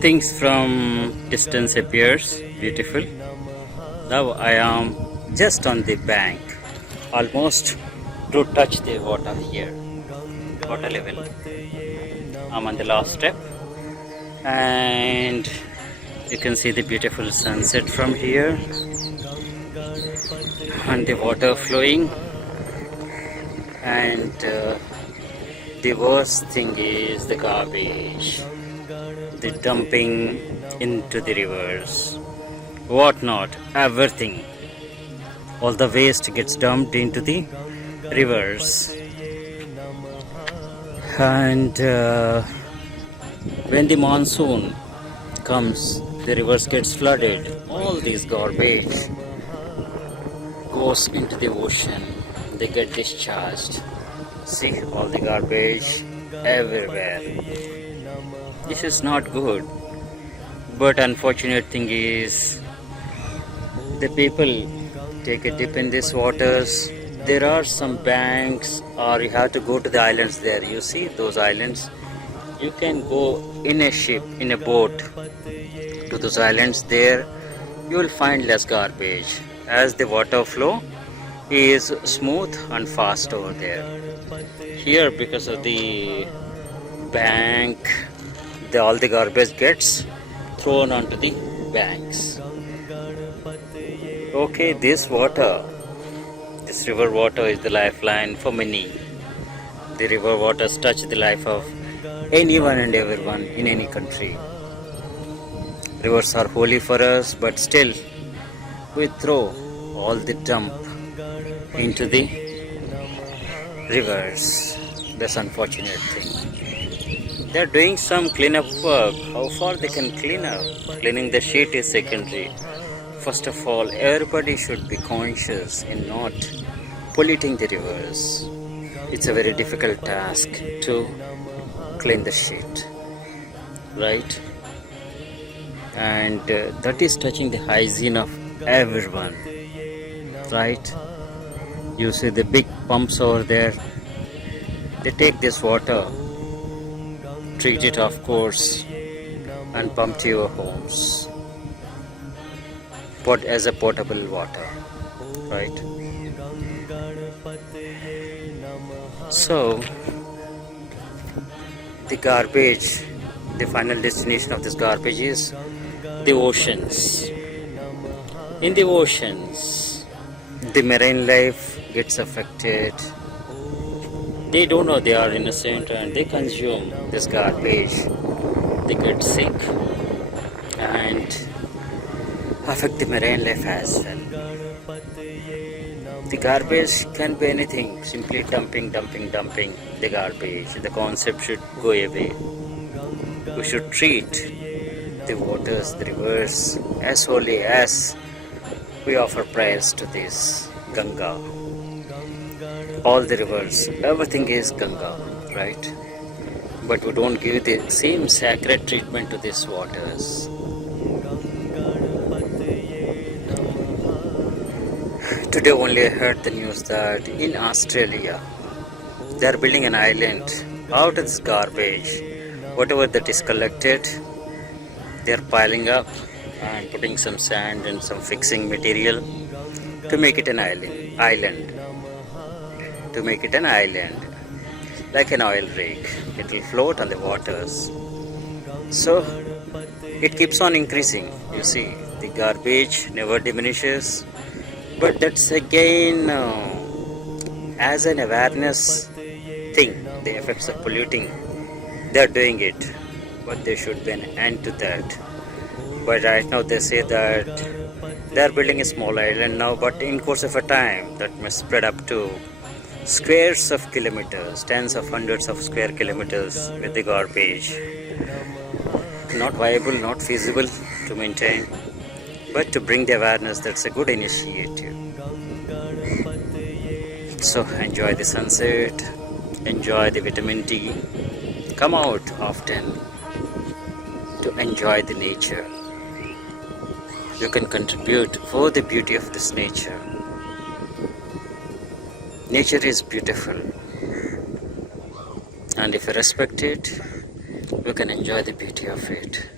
Things from distance appears beautiful. Now I am just on the bank, almost to touch the water here, water level. I'm on the last step, and you can see the beautiful sunset from here, and the water flowing. And the worst thing is the garbage, the dumping into the rivers, whatnot, everything. All the waste gets dumped into the rivers. And when the monsoon comes, the rivers gets flooded. All this garbage goes into the ocean. They get discharged. See all the garbage everywhere. This is not good. But unfortunate thing is the people take a dip in these waters. There are some banks, or you have to go to the islands there. You see those islands? You can go in a ship, in a boat to those islands. There you will find less garbage as the water flow is smooth and fast over there. Here, because of the bank, all the garbage gets thrown onto the banks. Okay, this water, this river water is the lifeline for many. The river waters touch the life of anyone and everyone in any country. Rivers are holy for us, but still we throw all the dump into the rivers. That's unfortunate thing. They're doing some cleanup work. How far they can clean up? Cleaning the sheet is secondary. First of all, everybody should be conscious in not polluting the rivers. It's a very difficult task to clean the sheet, right? And that is touching the hygiene of everyone, right? You see the big pumps over there. They take this water, treat it of course, and pump to your homes. Put as a potable water, right? So the garbage, the final destination of this garbage is the oceans. In the oceans, the marine life gets affected. They don't know they are innocent and they consume this garbage. They get sick and affect the marine life as well. The garbage can be anything, simply dumping the garbage. The concept should go away. We should treat the waters, the rivers as holy as we offer prayers to this Ganga. All the rivers, everything is Ganga, right? But we don't give the same sacred treatment to these waters. Today only I heard the news that in Australia they are building an island out of this garbage. Whatever that is collected, they are piling up and putting some sand and some fixing material to make it an island. To make it an island, like an oil rig. It will float on the waters. So it keeps on increasing. You see, the garbage never diminishes. But that's again as an awareness thing, the effects of polluting, they are doing it. But there should be an end to that. But right now they say that they are building a small island now, but in course of a time that may spread up to squares of kilometers, tens of hundreds of square kilometers with the garbage. Not viable, not feasible to maintain, but to bring the awareness, that's a good initiative. So enjoy the sunset, enjoy the vitamin D, come out often to enjoy the nature. You can contribute for the beauty of this nature. Nature is beautiful, and if you respect it, you can enjoy the beauty of it.